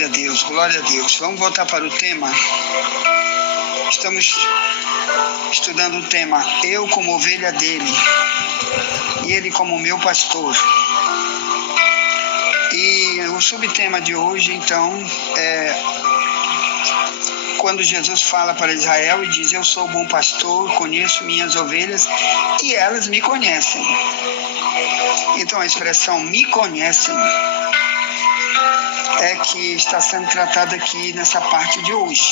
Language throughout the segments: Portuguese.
Glória a Deus, glória a Deus. Vamos voltar para o tema. Estamos estudando o tema Eu como ovelha dele e ele como meu pastor. E o subtema de hoje, então, é quando Jesus fala para Israel e diz: eu sou o bom pastor, conheço minhas ovelhas e elas me conhecem. Então a expressão me conhecem é que está sendo tratada aqui nessa parte de hoje.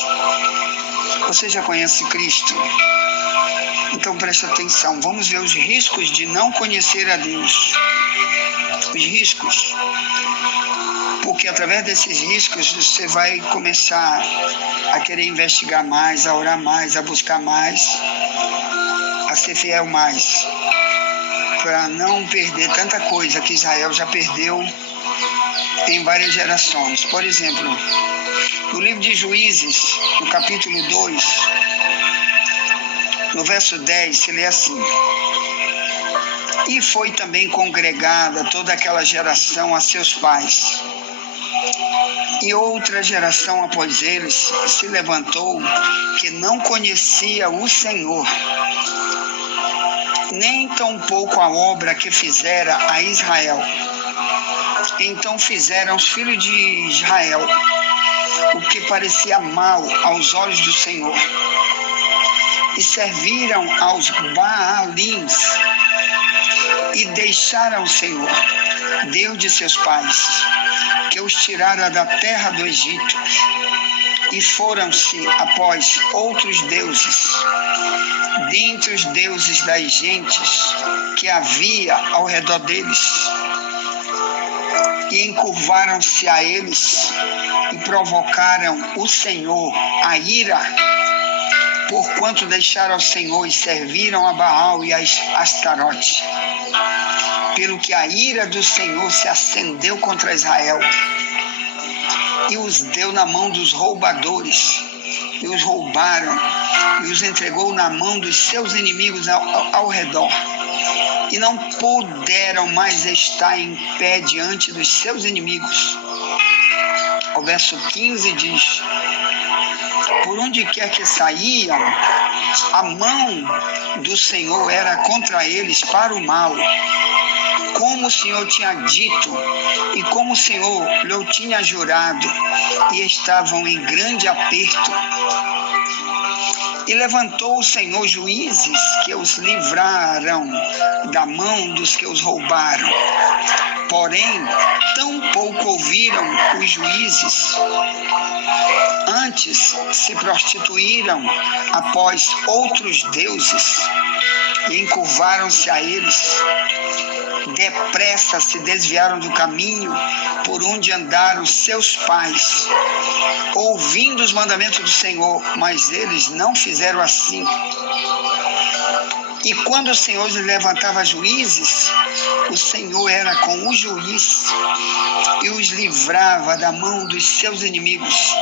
Você já conhece Cristo? Então preste atenção, vamos ver os riscos de não conhecer a Deus. Os riscos. Porque através desses riscos você vai começar a querer investigar mais, a orar mais, a buscar mais, a ser fiel mais, para não perder tanta coisa que Israel já perdeu em várias gerações. Por exemplo, no livro de Juízes, no capítulo 2, no verso 10, se lê assim: e foi também congregada toda aquela geração a seus pais. E outra geração após eles se levantou, que não conhecia o Senhor, nem tampouco a obra que fizera a Israel. Então fizeram os filhos de Israel o que parecia mal aos olhos do Senhor, e serviram aos Baalins, e deixaram o Senhor, Deus de seus pais, que os tirara da terra do Egito, e foram-se após outros deuses, dentre os deuses das gentes que havia ao redor deles, e encurvaram-se a eles, e provocaram o Senhor a ira, porquanto deixaram ao Senhor e serviram a Baal e a Astarote. Pelo que a ira do Senhor se acendeu contra Israel, e os deu na mão dos roubadores, e os roubaram, e os entregou na mão dos seus inimigos ao redor. E não puderam mais estar em pé diante dos seus inimigos. O verso 15 diz: por onde quer que saíam, a mão do Senhor era contra eles para o mal, como o Senhor tinha dito, e como o Senhor lhe tinha jurado, e estavam em grande aperto. E levantou o Senhor juízes que os livraram da mão dos que os roubaram. Porém, tão pouco ouviram os juízes. Antes se prostituíram após outros deuses e encurvaram-se a eles. Depressa se desviaram do caminho por onde andaram seus pais, ouvindo os mandamentos do Senhor, mas eles não fizeram assim. E quando o Senhor levantava juízes, o Senhor era com o juiz e os livrava da mão dos seus inimigos.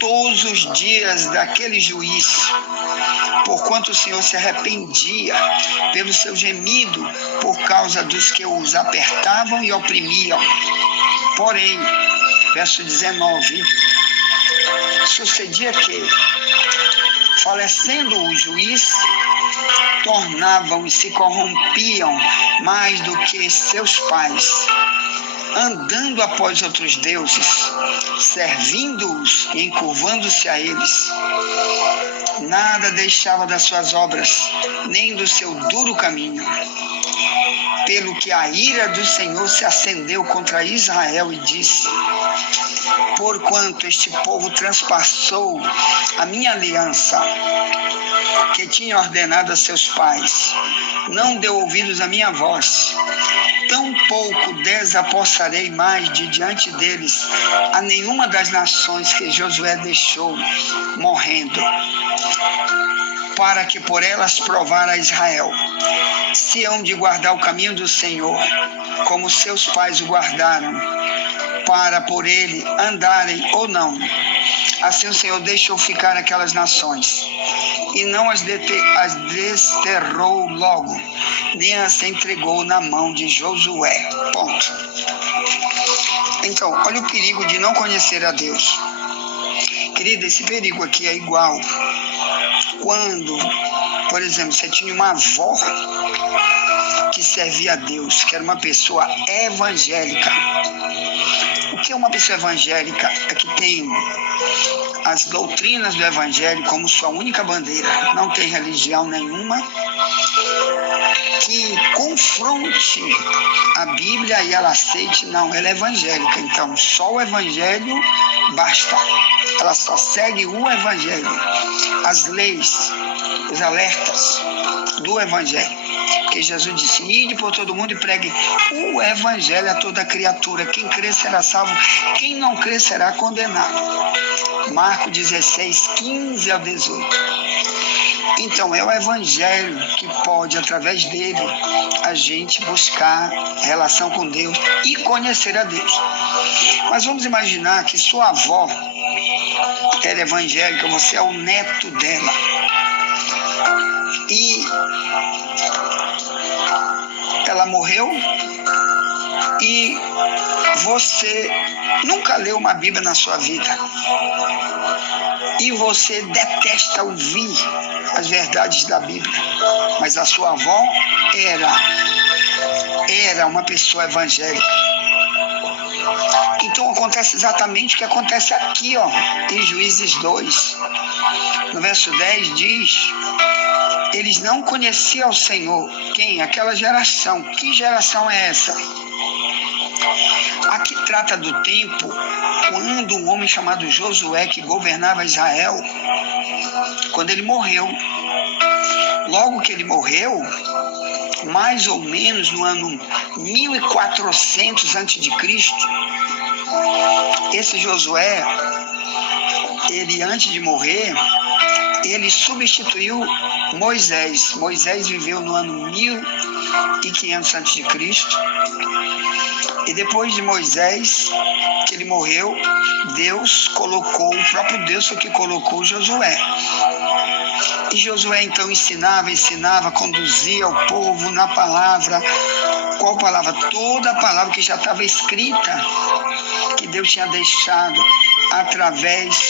Todos os dias daquele juiz, porquanto o Senhor se arrependia pelo seu gemido, por causa dos que os apertavam e oprimiam. Porém, verso 19, sucedia que, falecendo o juiz, tornavam e se corrompiam mais do que seus pais, andando após outros deuses, servindo-os e encurvando-se a eles. Nada deixava das suas obras, nem do seu duro caminho. Pelo que a ira do Senhor se acendeu contra Israel e disse: porquanto este povo transpassou a minha aliança, que tinha ordenado a seus pais, não deu ouvidos à minha voz, tampouco desapossarei mais de diante deles a nenhuma das nações que Josué deixou morrendo, para que por elas provar a Israel se hão de guardar o caminho do Senhor, como seus pais o guardaram, para por ele andarem ou não. Assim o Senhor deixou ficar aquelas nações, e não as desterrou logo, nem as entregou na mão de Josué. Ponto. Então, olha o perigo de não conhecer a Deus. Querida, esse perigo aqui é igual quando, por exemplo, você tinha uma avó que servia a Deus, que era uma pessoa evangélica. O que é uma pessoa evangélica? É que tem as doutrinas do evangelho como sua única bandeira, não tem religião nenhuma que confronte a Bíblia e ela aceite, não, ela é evangélica, então só o evangelho basta, ela só segue o evangelho, as leis, os alertas do evangelho, porque Jesus disse, ide por todo mundo e pregue o evangelho a toda criatura, quem crer será salvo, quem não crer será condenado. Marcos 16, 15 ao 18. Então, é o evangelho que pode, através dele, a gente buscar relação com Deus e conhecer a Deus. Mas vamos imaginar que sua avó era evangélica, você é o neto dela. E ela morreu e você nunca leu uma Bíblia na sua vida. E você detesta ouvir as verdades da Bíblia. Mas a sua avó era uma pessoa evangélica. Então acontece exatamente o que acontece aqui, em Juízes 2. No verso 10 diz, eles não conheciam o Senhor. Quem? Aquela geração. Que geração é essa? Aqui trata do tempo quando um homem chamado Josué, que governava Israel, quando ele morreu. Logo que ele morreu, mais ou menos no ano 1400 a.C., esse Josué, ele antes de morrer, ele substituiu Moisés. Moisés viveu no ano 1500 a.C., e depois de Moisés, que ele morreu, Deus colocou, o próprio Deus foi que colocou Josué. E Josué então ensinava, conduzia o povo na palavra. Qual palavra? Toda a palavra que já estava escrita, que Deus tinha deixado através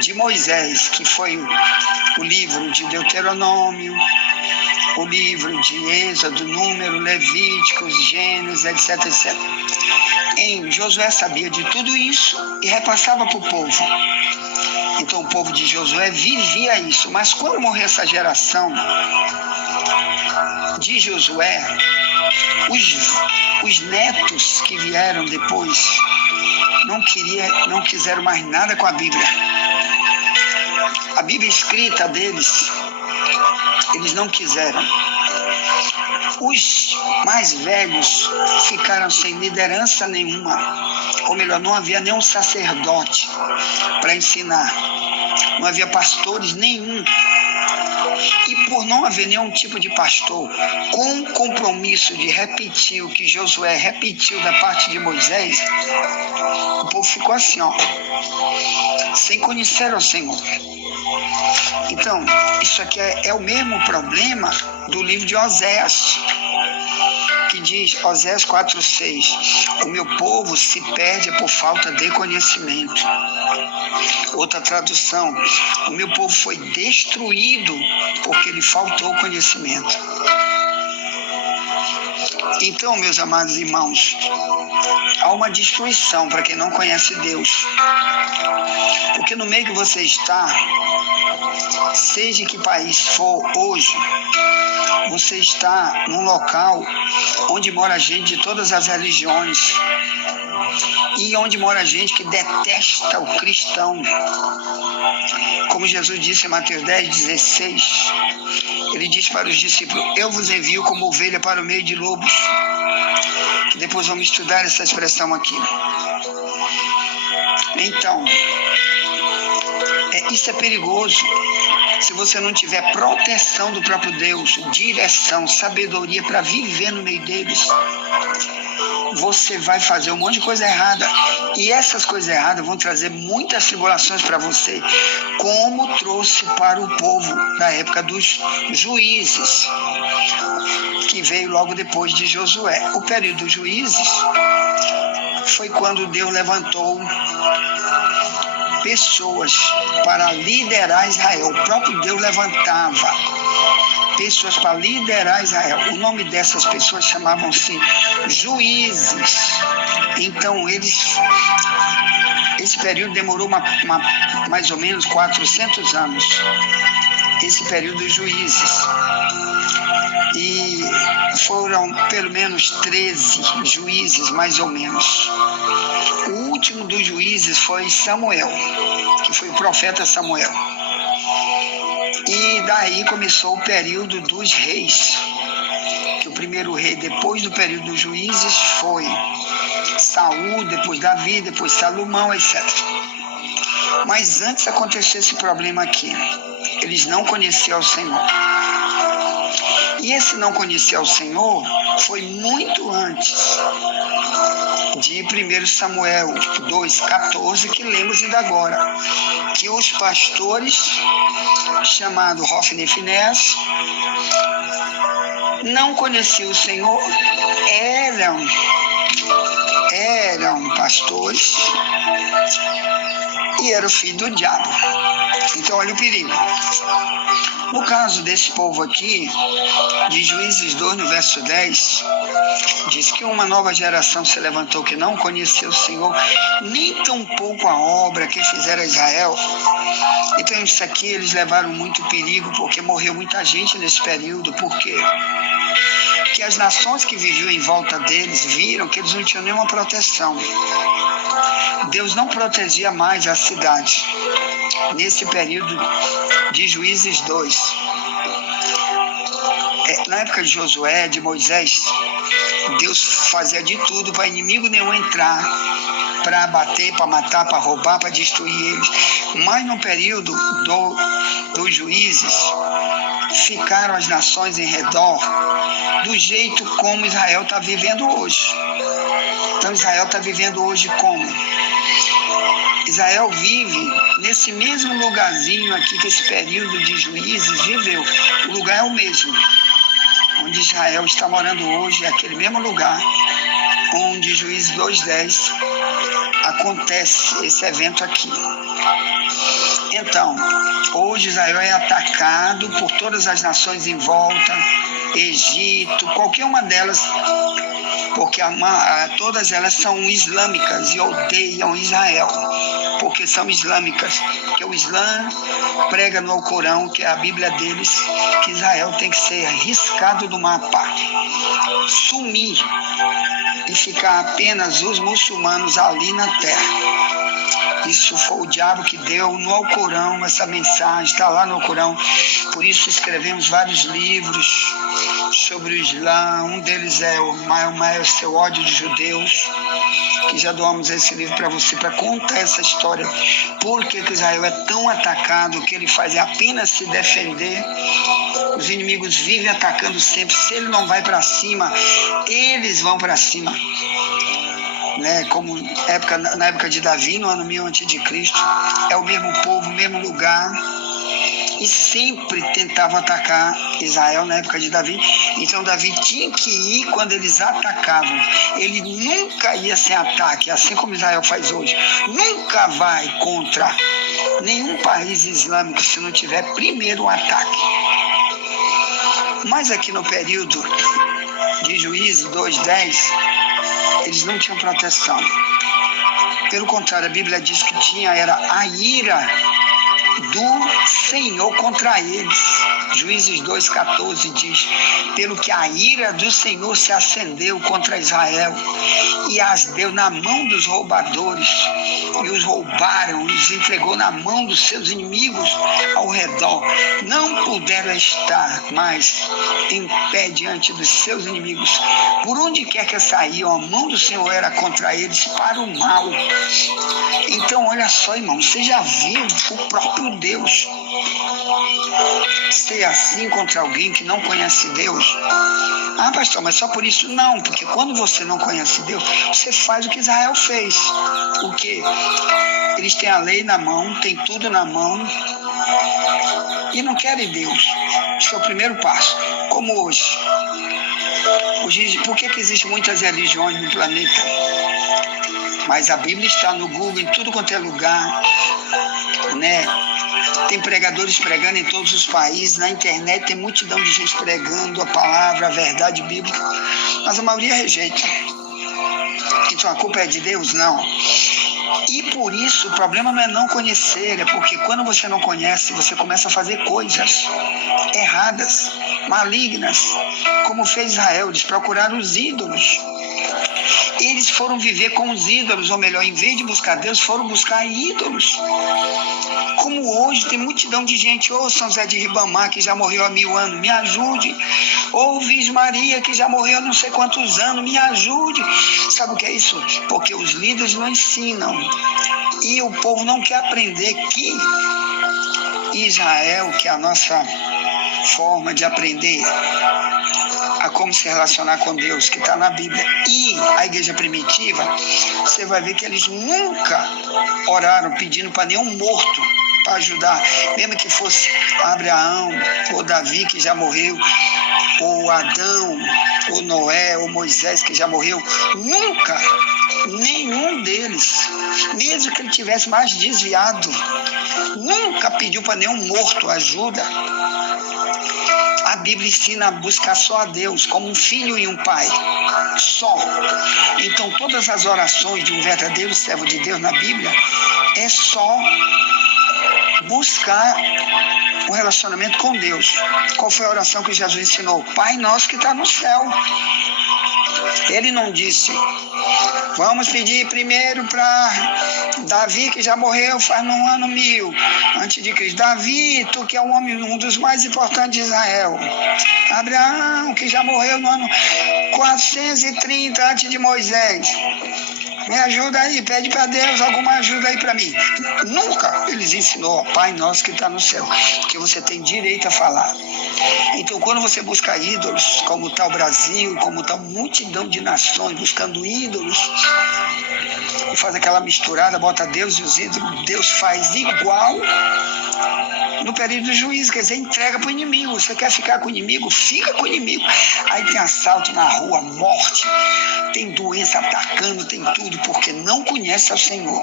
de Moisés, que foi o livro de Deuteronômio, o livro de Êxodo, Número, Levíticos, Gênesis, etc, etc. Josué sabia de tudo isso e repassava para o povo. Então o povo de Josué vivia isso. Mas quando morreu essa geração de Josué, os netos que vieram depois não quiseram mais nada com a Bíblia. A Bíblia escrita deles, eles não quiseram. Os mais velhos ficaram sem liderança nenhuma, ou melhor, não havia nenhum sacerdote para ensinar, não havia pastores nenhum. E por não haver nenhum tipo de pastor, com o compromisso de repetir o que Josué repetiu da parte de Moisés, o povo ficou assim, sem conhecer o Senhor. Então, isso aqui é o mesmo problema do livro de Oséias, que diz, Oséias 4:6, o meu povo se perde por falta de conhecimento. Outra tradução, o meu povo foi destruído porque lhe faltou conhecimento. Então, meus amados irmãos, há uma destruição para quem não conhece Deus. Porque no meio que você está, seja em que país for hoje, você está num local onde mora gente de todas as religiões e onde mora gente que detesta o cristão. Como Jesus disse em Mateus 10:16, ele disse para os discípulos, eu vos envio como ovelha para o meio de lobos. Que depois vamos estudar essa expressão aqui. Então, isso é perigoso. Se você não tiver proteção do próprio Deus, direção, sabedoria para viver no meio deles, você vai fazer um monte de coisa errada. E essas coisas erradas vão trazer muitas tribulações para você, como trouxe para o povo na época dos juízes, que veio logo depois de Josué. O período dos juízes foi quando Deus levantou pessoas para liderar Israel. O próprio Deus levantava pessoas para liderar Israel. O nome dessas pessoas chamavam-se juízes. Então, esse período demorou mais ou menos 400 anos, esse período dos juízes. E foram pelo menos 13 juízes, mais ou menos. O último dos juízes foi Samuel, que foi o profeta Samuel. E daí começou o período dos reis, que o primeiro rei depois do período dos juízes foi Saul, depois Davi, depois Salomão, etc. Mas antes aconteceu esse problema aqui. Eles não conheciam o Senhor. E esse não conhecer o Senhor foi muito antes de 1 Samuel 2,14, que lemos ainda agora, que os pastores, chamados Hofni e Finés, não conheciam o Senhor, eram pastores e eram filhos do diabo. Então olha o perigo. No caso desse povo aqui, de Juízes 2, no verso 10, diz que uma nova geração se levantou que não conheceu o Senhor, nem tampouco a obra que fizera Israel. Então isso aqui eles levaram muito perigo, porque morreu muita gente nesse período. Por quê? Porque as nações que viviam em volta deles viram que eles não tinham nenhuma proteção. Deus não protegia mais a cidade. Nesse período de Juízes 2, na época de Josué, de Moisés, Deus fazia de tudo para inimigo nenhum entrar, para bater, para matar, para roubar, para destruir eles. Mas no período dos juízes, ficaram as nações em redor do jeito como Israel está vivendo hoje. Então Israel está vivendo hoje como? Israel vive nesse mesmo lugarzinho aqui que esse período de juízes viveu. O lugar é o mesmo. Onde Israel está morando hoje é aquele mesmo lugar onde Juízes 2:10 acontece esse evento aqui. Então, hoje Israel é atacado por todas as nações em volta, Egito, qualquer uma delas, porque todas elas são islâmicas e odeiam Israel, porque são islâmicas, que o Islã prega no Alcorão, que é a Bíblia deles, que Israel tem que ser riscado do mapa, sumir e ficar apenas os muçulmanos ali na terra. Isso foi o diabo que deu no Alcorão essa mensagem, está lá no Alcorão. Por isso escrevemos vários livros sobre o Islã. Um deles é o Maomé, o seu ódio de judeus, que já doamos esse livro para você, para contar essa história. Por que Israel é tão atacado, que ele faz é apenas se defender. Os inimigos vivem atacando sempre. Se ele não vai para cima, eles vão para cima. Como na época de Davi, no ano 1000 a.C., é o mesmo povo, o mesmo lugar, e sempre tentavam atacar Israel na época de Davi. Então Davi tinha que ir quando eles atacavam. Ele nunca ia sem ataque, assim como Israel faz hoje. Nunca vai contra nenhum país islâmico se não tiver primeiro um ataque. Mas aqui no período de Juízes 2:10, eles não tinham proteção. Pelo contrário, a Bíblia diz que era a ira do Senhor contra eles. Juízes 2:14 diz: pelo que a ira do Senhor se acendeu contra Israel e as deu na mão dos roubadores, e os roubaram, e os entregou na mão dos seus inimigos ao redor. Não puderam estar mais em pé diante dos seus inimigos. Por onde quer que saíam, a mão do Senhor era contra eles para o mal. Então olha só, irmão, você já viu o próprio Deus ser assim contra alguém que não conhece Deus? Ah, pastor, mas só por isso? Não, porque quando você não conhece Deus, você faz o que Israel fez. O quê? Eles têm a lei na mão, têm tudo na mão e não querem Deus. Esse é o primeiro passo. Como hoje. Por que existem muitas religiões no planeta? Mas a Bíblia está no Google, em tudo quanto é lugar, né? Tem pregadores pregando em todos os países, na internet tem multidão de gente pregando a palavra, a verdade bíblica, mas a maioria rejeita. Então a culpa é de Deus? Não. E por isso o problema não é não conhecer, é porque quando você não conhece, você começa a fazer coisas erradas, malignas, como fez Israel. Eles procuraram os ídolos. Eles foram viver com os ídolos, ou melhor, em vez de buscar Deus, foram buscar ídolos. Como hoje tem multidão de gente, ou São José de Ribamar, que já morreu há 1000 anos, me ajude. Ou Virgem Maria, que já morreu há não sei quantos anos, me ajude. Sabe o que é isso? Porque os líderes não ensinam. E o povo não quer aprender que Israel, que é a nossa forma de aprender a como se relacionar com Deus, que está na Bíblia, e a igreja primitiva, você vai ver que eles nunca oraram pedindo para nenhum morto para ajudar, mesmo que fosse Abraão, ou Davi, que já morreu, ou Adão, ou Noé, ou Moisés, que já morreu. Nunca, nenhum deles, mesmo que ele tivesse mais desviado, nunca pediu para nenhum morto ajuda. A Bíblia ensina a buscar só a Deus, como um filho e um pai, só. Então todas as orações de um verdadeiro servo de Deus na Bíblia é só buscar um relacionamento com Deus. Qual foi a oração que Jesus ensinou? Pai nosso que está no céu. Ele não disse, vamos pedir primeiro para Davi, que já morreu faz no ano 1000 antes de Cristo. Davi, tu que é um dos mais importantes de Israel. Abraão, que já morreu no ano 430 antes de Moisés. Me ajuda aí, pede para Deus alguma ajuda aí para mim. Nunca eles ensinou, Pai nosso que está no céu, porque você tem direito a falar. Então, quando você busca ídolos, como está o Brasil, como está multidão de nações buscando ídolos, e faz aquela misturada, bota Deus e os ídolos, Deus faz igual no período do juízo, quer dizer, entrega para o inimigo. Você quer ficar com o inimigo? Fica com o inimigo. Aí tem assalto na rua, morte, tem doença atacando, tem tudo, porque não conhece ao Senhor.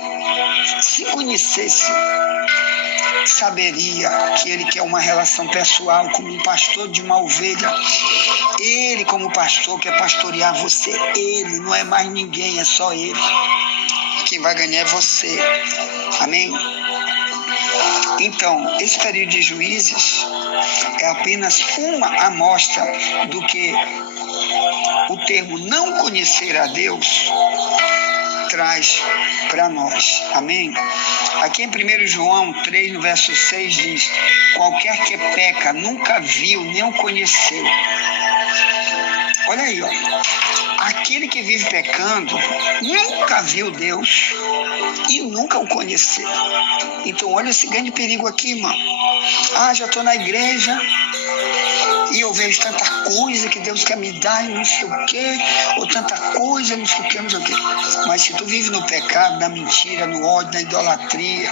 Se conhecesse, saberia que Ele quer uma relação pessoal, como um pastor de uma ovelha. Ele, como pastor, quer pastorear você. Ele, não é mais ninguém, é só Ele. Quem vai ganhar é você. Amém? Então, esse período de juízes é apenas uma amostra do que o termo não conhecer a Deus traz para nós. Amém? Aqui em 1 João 3, no verso 6, diz: qualquer que peca nunca viu nem o conheceu. Olha aí, ó. Aquele que vive pecando nunca viu Deus e nunca o conheceu. Então, olha esse grande perigo aqui, irmão. Já estou na igreja e eu vejo tanta coisa que Deus quer me dar e não sei o quê, ou tanta coisa, não sei o quê, não sei o quê. Mas se tu vive no pecado, na mentira, no ódio, na idolatria,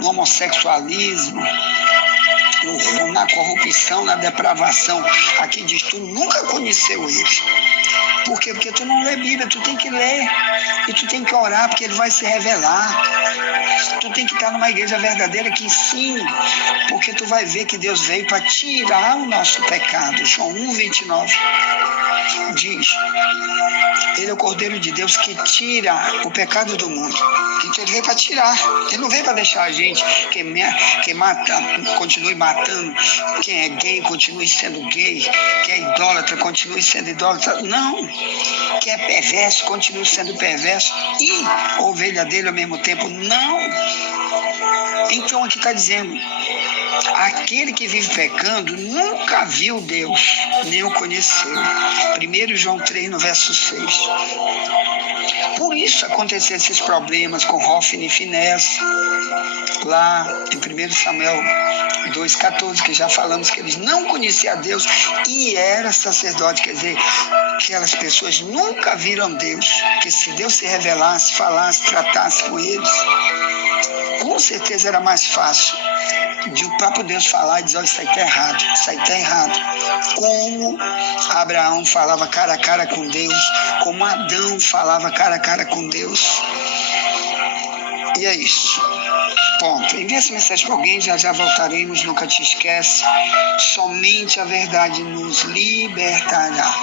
no homossexualismo, na corrupção, na depravação, aqui diz, tu nunca conheceu Ele. Por quê? Porque tu não lê Bíblia, tu tem que ler e tu tem que orar, porque Ele vai se revelar. Tu tem que estar numa igreja verdadeira que ensine, porque tu vai ver que Deus veio para tirar o nosso pecado. João 1:29 diz, Ele é o Cordeiro de Deus que tira o pecado do mundo. Então Ele veio para tirar, Ele não veio para deixar a gente que mata, continue matando, quem é gay continue sendo gay, quem é idólatra continue sendo idólatra. Não, quem é perverso continue sendo perverso e ovelha dele ao mesmo tempo. Não. Então aqui está dizendo, aquele que vive pecando nunca viu Deus, nem o conheceu. 1 João 3, no verso 6. Por isso aconteceram esses problemas com Hófni e Finés, lá em 1 Samuel 2,14, que já falamos que eles não conheciam a Deus e era sacerdote, quer dizer, aquelas pessoas nunca viram Deus, que se Deus se revelasse, falasse, tratasse com eles, com certeza era mais fácil de o próprio Deus falar e dizer, isso aí está errado, isso aí está errado. Como Abraão falava cara a cara com Deus, como Adão falava cara a cara com Deus. E é isso. Ponto. Envie essa mensagem para alguém, já voltaremos, nunca te esquece. Somente a verdade nos libertará.